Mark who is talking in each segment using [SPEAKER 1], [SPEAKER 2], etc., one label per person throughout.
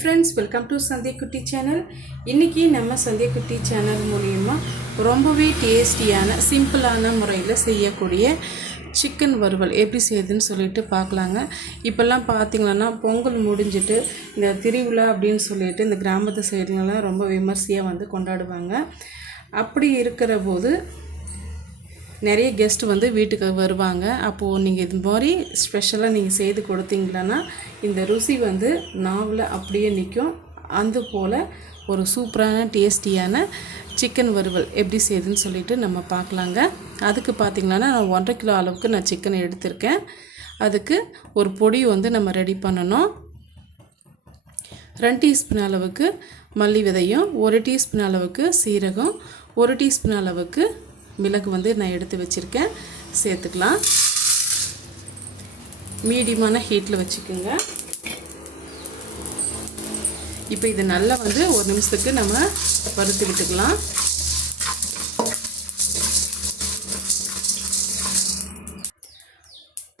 [SPEAKER 1] Friends welcome to Sandhya குட்டி channel இன்றைக்கி நம்ம சந்தியா குட்டி சேனல் மூலிமா ரொம்பவே டேஸ்டியான சிம்பிளான முறையில் செய்யக்கூடிய சிக்கன் வறுவல் எப்படி செய்யுதுன்னு சொல்லிட்டு பார்க்கலாங்க. இப்போல்லாம் பார்த்திங்கன்னா பொங்கல் முடிஞ்சிட்டு இந்த திருவிழா அப்படின்னு சொல்லிட்டு இந்த கிராமத்து சைடுலலாம் ரொம்ப விமர்சையாக வந்து கொண்டாடுவாங்க. அப்படி இருக்கிற போது நிறைய கெஸ்ட் வந்து வீட்டுக்கு வருவாங்க. அப்போது நீங்கள் இது மாதிரி ஸ்பெஷலாக நீங்கள் செய்து கொடுத்தீங்களன்னா இந்த ருசி வந்து நாவில் அப்படியே நிற்கும் அந்த போல் ஒரு சூப்பரான டேஸ்டியான சிக்கன் வறுவல் எப்படி செய்யுதுன்னு சொல்லிட்டு நம்ம பார்க்கலாங்க. அதுக்கு பார்த்திங்கன்னா நான் ஒன்றரை கிலோ அளவுக்கு நான் சிக்கன் எடுத்திருக்கேன். அதுக்கு ஒரு பொடி வந்து நம்ம ரெடி பண்ணணும். ரெண்டு டீஸ்பூன் அளவுக்கு மல்லி விதையும் ஒரு டீஸ்பூன் அளவுக்கு சீரகம் ஒரு டீஸ்பூன் அளவுக்கு மிளகு வந்து நான் எடுத்து வச்சுருக்கேன். சேர்த்துக்கலாம். மீடியமான ஹீட்டில் வச்சுக்கோங்க. இப்போ இது நல்லா வந்து ஒரு நிமிஷத்துக்கு நம்ம வறுத்து விட்டுக்கலாம்.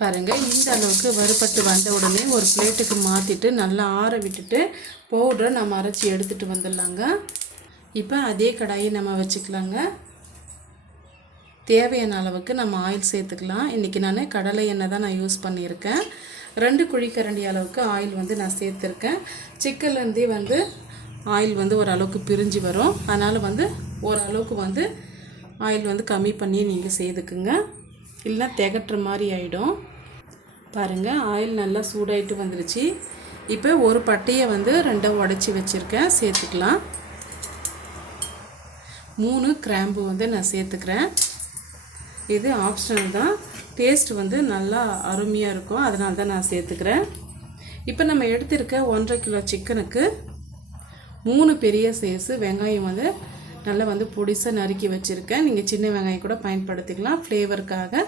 [SPEAKER 1] பாருங்கள் இந்த அளவுக்கு வறுபட்டு வந்த உடனே ஒரு பிளேட்டுக்கு மாற்றிட்டு நல்லா ஆற விட்டுட்டு பவுடரை நம்ம அரைச்சி எடுத்துகிட்டு வந்துடலாங்க. இப்போ அதே கடாயை நம்ம வச்சுக்கலாங்க. தேவையான அளவுக்கு நம்ம ஆயில் சேர்த்துக்கலாம். இன்றைக்கி நான் கடலை எண்ணெய் தான் நான் யூஸ் பண்ணியிருக்கேன். ரெண்டு குழிக்கரண்டி அளவுக்கு ஆயில் வந்து நான் சேர்த்துருக்கேன். சிக்கன்லேருந்தே வந்து ஆயில் வந்து ஓரளவுக்கு பிரிஞ்சு வரும். அதனால் வந்து ஓரளவுக்கு வந்து ஆயில் வந்து கம்மி பண்ணி நீங்கள் செய்துக்குங்க இல்லைனா திகட்டுற மாதிரி ஆகிடும் பாருங்கள் ஆயில் நல்லா சூடாயிட்டு வந்துருச்சு. இப்போ ஒரு பட்டையை வந்து ரெண்டாக உடச்சி வச்சுருக்கேன். சேர்த்துக்கலாம். மூணு கிராம்பு வந்து நான் சேர்த்துக்கிறேன். இது ஆப்ஷனல் தான். டேஸ்ட் வந்து நல்லா அருமையாக இருக்கும். அதனால தான் நான் சேர்த்துக்கிறேன். இப்போ நம்ம எடுத்திருக்க ஒன்றரை கிலோ சிக்கனுக்கு மூணு பெரிய சைஸு வெங்காயம் வந்து நல்லா வந்து பொடிசாக நறுக்கி வச்சுருக்கேன். நீங்கள் சின்ன வெங்காயம் கூட பயன்படுத்திக்கலாம். ஃப்ளேவருக்காக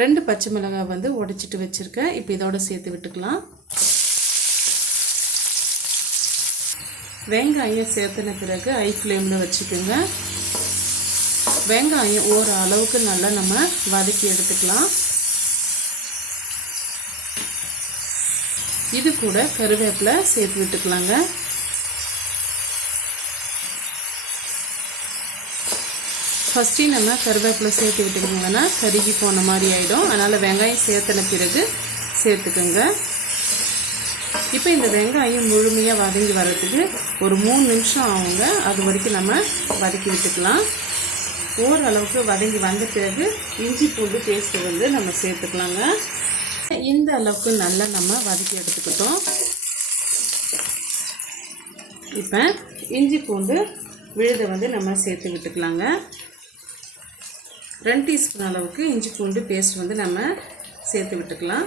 [SPEAKER 1] ரெண்டு பச்சை மிளகாய் வந்து உடைச்சிட்டு வச்சுருக்கேன். இப்போ இதோட சேர்த்து விட்டுக்கலாம். வெங்காயம் சேர்த்துன பிறகு ஐ ஃப்ளேமில் வச்சுக்கோங்க. வெங்காயம் ஓரளவுக்கு நல்லா நம்ம வதக்கி எடுத்துக்கலாம். இது கூட கருவேப்பிலை சேர்த்து விட்டுக்கலாங்க. ஃபஸ்ட்டு நம்ம கருவேப்பிலை சேர்த்து விட்டுக்கோங்கன்னா கருகி போன மாதிரி ஆகிடும் அதனால் வெங்காயம் சேர்த்துன பிறகு சேர்த்துக்கோங்க. இப்போ இந்த வெங்காயம் முழுமையாக வதங்கி வர்றதுக்கு ஒரு மூணு நிமிஷம் ஆகுங்க. அது வரைக்கும் நம்ம வதக்கி விட்டுக்கலாம். ஓரளவுக்கு வதங்கி வந்த பிறகு இஞ்சி பூண்டு பேஸ்ட்டு வந்து நம்ம சேர்த்துக்கலாங்க. இந்த அளவுக்கு நல்லா நம்ம வதக்கி எடுத்துக்கிட்டோம். இப்போ இஞ்சி பூண்டு விழுதை வந்து நம்ம சேர்த்து விட்டுக்கலாங்க. ரெண்டு டீஸ்பூன் அளவுக்கு இஞ்சி பூண்டு பேஸ்ட் வந்து நம்ம சேர்த்து விட்டுக்கலாம்.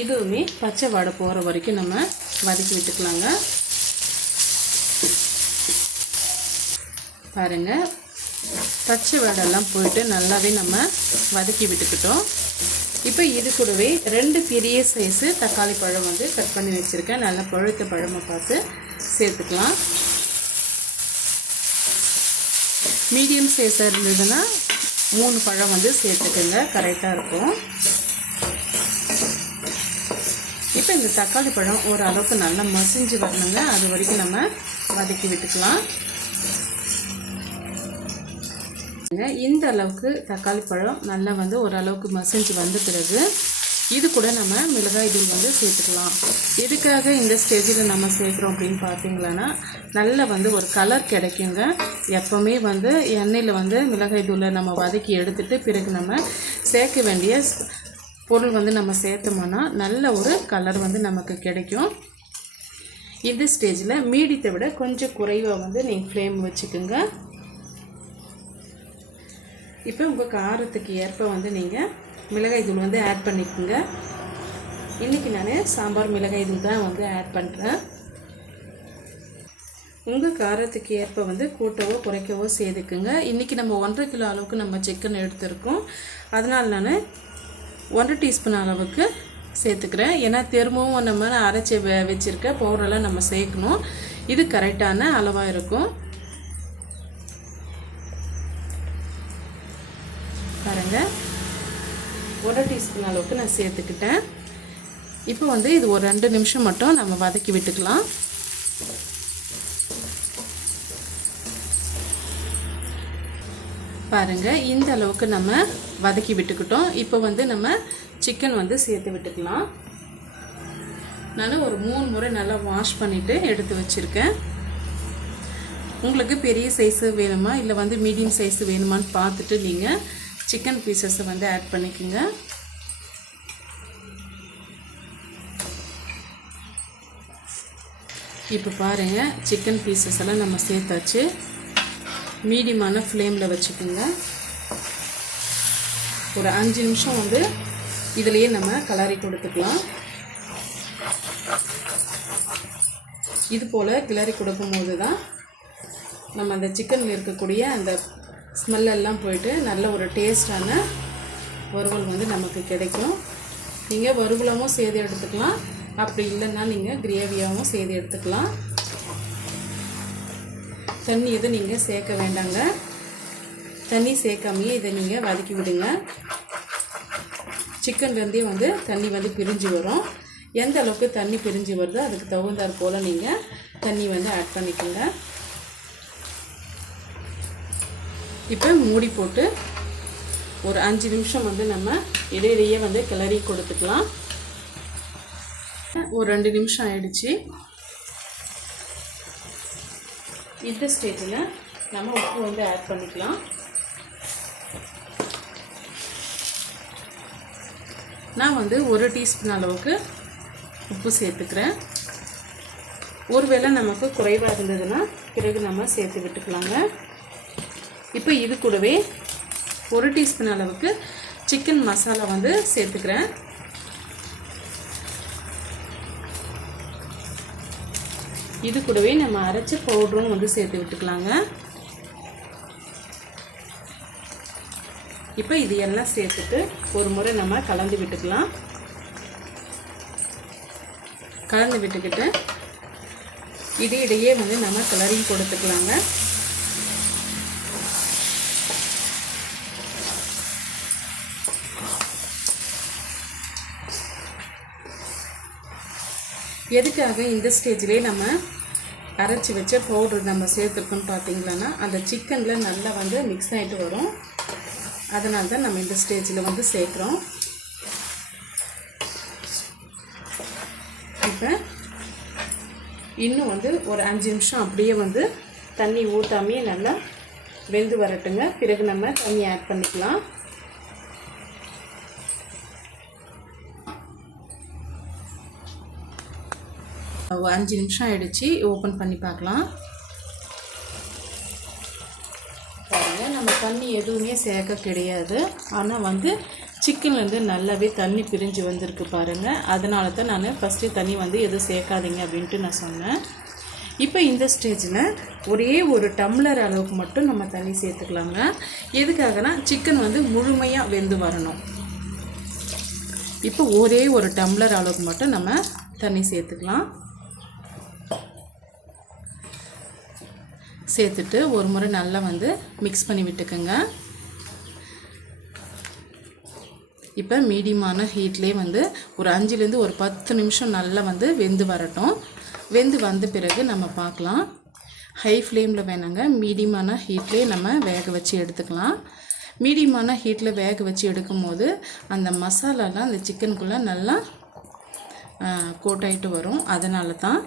[SPEAKER 1] இதுவுமே பச்சை வாடை போகிற வரைக்கும் நம்ம வதக்கி விட்டுக்கலாங்க. பாருங்கள் பச்சை வாடெல்லாம் போயிட்டு நல்லாவே நம்ம வதக்கி விட்டுக்கிட்டோம். இப்போ இது கூடவே ரெண்டு பெரிய சைஸு தக்காளி பழம் வந்து கட் பண்ணி வச்சுருக்கேன். நல்லா பழுத்த பழமாக பார்த்து சேர்த்துக்கலாம். மீடியம் சைஸாக இருந்ததுன்னா மூணு பழம் வந்து சேர்த்துக்கோங்க. கரெக்டாக இருக்கும். இப்போ இந்த தக்காளி பழம் ஓரளவுக்கு நல்லா மசிஞ்சு வரணுங்க. அது வரைக்கும் நம்ம வதக்கி விட்டுக்கலாம். இந்த அளவுக்கு தக்காளி பழம் நல்லா வந்து ஓரளவுக்கு மசிஞ்சு வந்த பிறகு இது கூட நம்ம மிளகாய் தூள் வந்து சேர்த்துக்கலாம். எதுக்காக இந்த ஸ்டேஜில் நம்ம சேர்க்குறோம் அப்படின்னு பார்த்தீங்களன்னா நல்ல வந்து ஒரு கலர் கிடைக்குங்க. எப்போவுமே வந்து எண்ணெயில் வந்து மிளகாய் தூளை நம்ம வதக்கி எடுத்துட்டு பிறகு நம்ம சேர்க்க வேண்டிய பொருள் வந்து நம்ம சேர்த்தோம்னா நல்ல ஒரு கலர் வந்து நமக்கு கிடைக்கும். இந்த ஸ்டேஜில் மீடியத்தை விட கொஞ்சம் குறைவாக வந்து நீங்கள் ஃப்ளேம் வச்சுக்கோங்க. இப்போ உங்கள் காரத்துக்கு ஏற்ப வந்து நீங்கள் மிளகாய் தூள் வந்து ஆட் பண்ணிக்கோங்க. இன்றைக்கி நான் சாம்பார் மிளகாய் தூள் தான் வந்து ஆட் பண்ணுறேன் உங்கள் காரத்துக்கு ஏற்ப வந்து கூட்டவோ குறைக்கவோ சேர்த்துக்குங்க இன்றைக்கி நம்ம ஒன்றரை கிலோ அளவுக்கு நம்ம சிக்கன் எடுத்திருக்கோம். அதனால் நான் ஒன்றரை டீஸ்பூன் அளவுக்கு சேர்த்துக்கிறேன். ஏன்னா திரும்பவும் நம்ம அரைச்சி வ வச்சுருக்க பவுடரெல்லாம் நம்ம சேர்க்கணும். இது கரெக்டான அளவாக இருக்கும். பாருங்கள் ஒரு டீஸ்பூன் அளவுக்கு நான் சேர்த்துக்கிட்டேன். இப்போ வந்து இது ஒரு ரெண்டு நிமிஷம் மட்டும் நம்ம வதக்கி விட்டுக்கலாம். பாருங்கள் இந்த அளவுக்கு நம்ம வதக்கி விட்டுக்கிட்டோம். இப்போ வந்து நம்ம சிக்கன் வந்து சேர்த்து விட்டுக்கலாம். நான் ஒரு மூணு முறை நல்லா வாஷ் பண்ணிவிட்டு எடுத்து வச்சுருக்கேன். உங்களுக்கு பெரிய சைஸு வேணுமா? இல்லை வந்து மீடியம் சைஸு வேணுமான்னு பார்த்துட்டு நீங்கள் சிக்கன் பீசஸை வந்து ஆட் பண்ணிக்கோங்க. இப்போ பாருங்கள் சிக்கன் பீசஸ் எல்லாம் நம்ம சேர்த்தாச்சு. மீடியமான ஃப்ளேமில் வச்சுக்கோங்க. ஒரு அஞ்சு நிமிஷம் வந்து இதுலேயே நம்ம கலரி கொடுத்துக்கலாம். இது போல் கிளறி கொடுக்கும்போது தான் நம்ம அந்த சிக்கனில் இருக்கக்கூடிய அந்த ஸ்மெல்லெல்லாம் போயிட்டு நல்ல ஒரு டேஸ்டான வறுவல் வந்து நமக்கு கிடைக்கும். நீங்கள் வறுவலாகவும் சேர்த்து எடுத்துக்கலாம். அப்படி இல்லைன்னா நீங்கள் கிரேவியாகவும் சேர்த்து எடுத்துக்கலாம். தண்ணி எதுவும் நீங்கள் சேர்க்க வேண்டாங்க. தண்ணி சேர்க்காமையே இதை நீங்கள் வதக்கி விடுங்க. சிக்கன்லேருந்தே வந்து தண்ணி வந்து பிரிஞ்சு வரும். எந்த அளவுக்கு தண்ணி பிரிஞ்சு வருதோ அதுக்கு தகுந்தாற் போல் நீங்கள் தண்ணி வந்து ஆட் பண்ணிக்கோங்க. இப்போ மூடி போட்டு ஒரு அஞ்சு நிமிஷம் வந்து நம்ம இடையிலேயே வந்து கிளறி கொடுத்துக்கலாம். ஒரு ரெண்டு நிமிஷம் ஆயிடுச்சு. இந்த ஸ்டேஜில் நம்ம உப்பு வந்து ஆட் பண்ணிக்கலாம். நான் வந்து ஒரு டீஸ்பூன் அளவுக்கு உப்பு சேர்த்துக்கிறேன். ஒருவேளை நமக்கு குறைவாக இருந்ததுன்னா பிறகு நம்ம சேர்த்து விட்டுக்கலாங்க. இப்போ இது கூடவே ஒரு டீஸ்பூன் அளவுக்கு சிக்கன் மசாலா வந்து சேர்த்துக்கிறேன். இது கூடவே நம்ம அரைச்ச பவுடரும் வந்து சேர்த்து விட்டுக்கலாங்க. இப்போ இது எல்லாம் சேர்த்துட்டு ஒரு முறை நம்ம கலந்து விட்டுக்கலாம். கலந்து விட்டுக்கிட்டு இடையே வந்து நம்ம கலரிங் கொடுத்துக்கலாங்க. எதுக்காக இந்த ஸ்டேஜ்லேயே நம்ம அரைச்சி வச்ச பவுடர் நம்ம சேர்த்துருக்கோன்னு பார்த்தீங்களன்னா அந்த சிக்கனில் நல்லா வந்து மிக்ஸ் ஆகிட்டு வரும். அதனால தான் நம்ம இந்த ஸ்டேஜில் வந்து சேர்க்குறோம். இப்போ இன்னும் வந்து ஒரு அஞ்சு நிமிஷம் அப்படியே வந்து தண்ணி ஊற்றாமையே நல்லா வெந்து வரட்டுங்க. பிறகு நம்ம தண்ணி ஆட் பண்ணிக்கலாம். அஞ்சு நிமிஷம் ஆயிடுச்சு. ஓப்பன் பண்ணி பார்க்கலாம். பாருங்கள் நம்ம தண்ணி எதுவுமே சேர்க்க கிடையாது. ஆனால் வந்து சிக்கன்லேருந்து நல்லாவே தண்ணி பிரிஞ்சு வந்திருக்கு பாருங்கள் அதனால தான் நான் ஃபஸ்ட்டு தண்ணி வந்து எதுவும் சேர்க்காதீங்க அப்படின்ட்டு நான் சொன்னேன். இப்போ இந்த ஸ்டேஜில் ஒரே ஒரு டம்ளர் அளவுக்கு மட்டும் நம்ம தண்ணி சேர்த்துக்கலாங்க. எதுக்காகனா சிக்கன் வந்து முழுமையாக வெந்து வரணும். இப்போ ஒரே ஒரு டம்ளர் அளவுக்கு மட்டும் நம்ம தண்ணி சேர்த்துக்கலாம். சேர்த்துட்டு ஒரு முறை நல்லா வந்து மிக்ஸ் பண்ணி விட்டுக்கோங்க. இப்போ மீடியமான ஹீட்லேயே வந்து ஒரு அஞ்சுலேருந்து ஒரு பத்து நிமிஷம் நல்லா வந்து வெந்து வரட்டும். வெந்து வந்த பிறகு நம்ம பார்க்கலாம். ஹை ஃப்ளேமில் வேணாங்க. மீடியமான ஹீட்லேயே நம்ம வேக வச்சு எடுத்துக்கலாம். மீடியமான ஹீட்டில் வேக வச்சு எடுக்கும் போது அந்த மசாலாலாம் அந்த சிக்கனுக்குள்ளே நல்லா கோட்டாயிட்டு வரும். அதனால தான்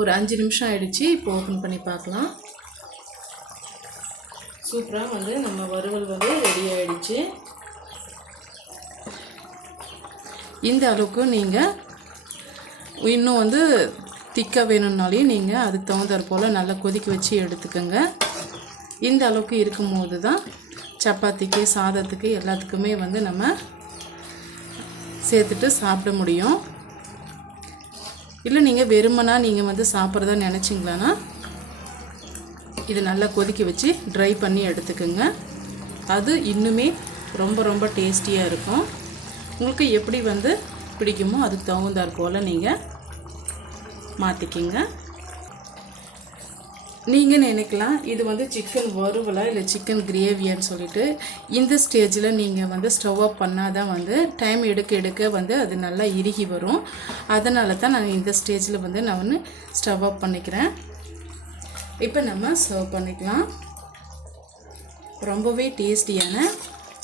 [SPEAKER 1] ஒரு அஞ்சு நிமிஷம் ஆகிடுச்சு இப்போ ஓப்பன் பண்ணி பார்க்கலாம். சூப்பராக வந்து நம்ம வறுவல் வந்து ரெடி ஆகிடுச்சு இந்த அளவுக்கு நீங்கள் இன்னும் வந்து திக்காக வேணும்னாலையும் நீங்கள் அதுக்கு தகுந்தாற் போல் நல்லா கொதிக்க வச்சு எடுத்துக்கோங்க. இந்த அளவுக்கு இருக்கும்போது தான் சப்பாத்திக்கு சாதத்துக்கு எல்லாத்துக்குமே வந்து நம்ம சேர்த்துட்டு சாப்பிட முடியும். இல்லை நீங்கள் வெறுமனா நீங்கள் வந்து சாப்பிட்றதா நினச்சிங்களான்னா இது நல்லா கொதிக்க வச்சு ட்ரை பண்ணி எடுத்துக்கோங்க. அது இன்னுமே ரொம்ப ரொம்ப டேஸ்டியாக இருக்கும். உங்களுக்கு எப்படி வந்து பிடிக்குமோ அதுக்கு தகுந்தாற் போல் நீங்கள் மாற்றிக்கிங்க நீங்கள் நினைக்கலாம் இது வந்து சிக்கன் வறுவலா இல்லை சிக்கன் கிரேவியான்னு சொல்லிட்டு இந்த ஸ்டேஜில் நீங்கள் வந்து ஸ்டவ் அப் பண்ணால் தான் வந்து டைம் எடுக்க எடுக்க வந்து அது நல்லா இறுகி வரும். அதனால தான் நான் இந்த ஸ்டேஜில் வந்து நான் வந்து ஸ்டவ் அப் பண்ணிக்கிறேன். இப்போ நம்ம சர்வ் பண்ணிக்கலாம். ரொம்பவே டேஸ்டியான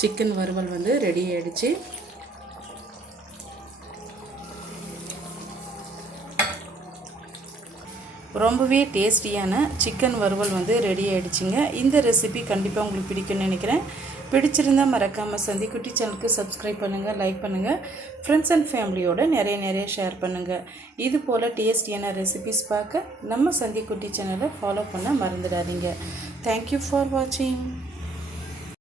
[SPEAKER 1] சிக்கன் வறுவல் வந்து ரெடி ஆகிடுச்சு ரொம்பவே டேஸ்டியான சிக்கன் வறுவல் வந்து ரெடி ஆகிடுச்சிங்க இந்த ரெசிபி கண்டிப்பாக உங்களுக்கு பிடிக்கும்னு நினைக்கிறேன். பிடிச்சிருந்தா மறக்காமல் சந்திக்குட்டி சேனலுக்கு சப்ஸ்கிரைப் பண்ணுங்கள் லைக் பண்ணுங்கள் ஃப்ரெண்ட்ஸ் அண்ட் ஃபேமிலியோடு நிறைய நிறைய ஷேர் பண்ணுங்கள் இது போல் டேஸ்டியான ரெசிபிஸ் பார்க்க நம்ம சந்திக்குட்டி சேனலை ஃபாலோ பண்ண மறந்துடாதீங்க. தேங்க்யூ ஃபார் வாட்சிங்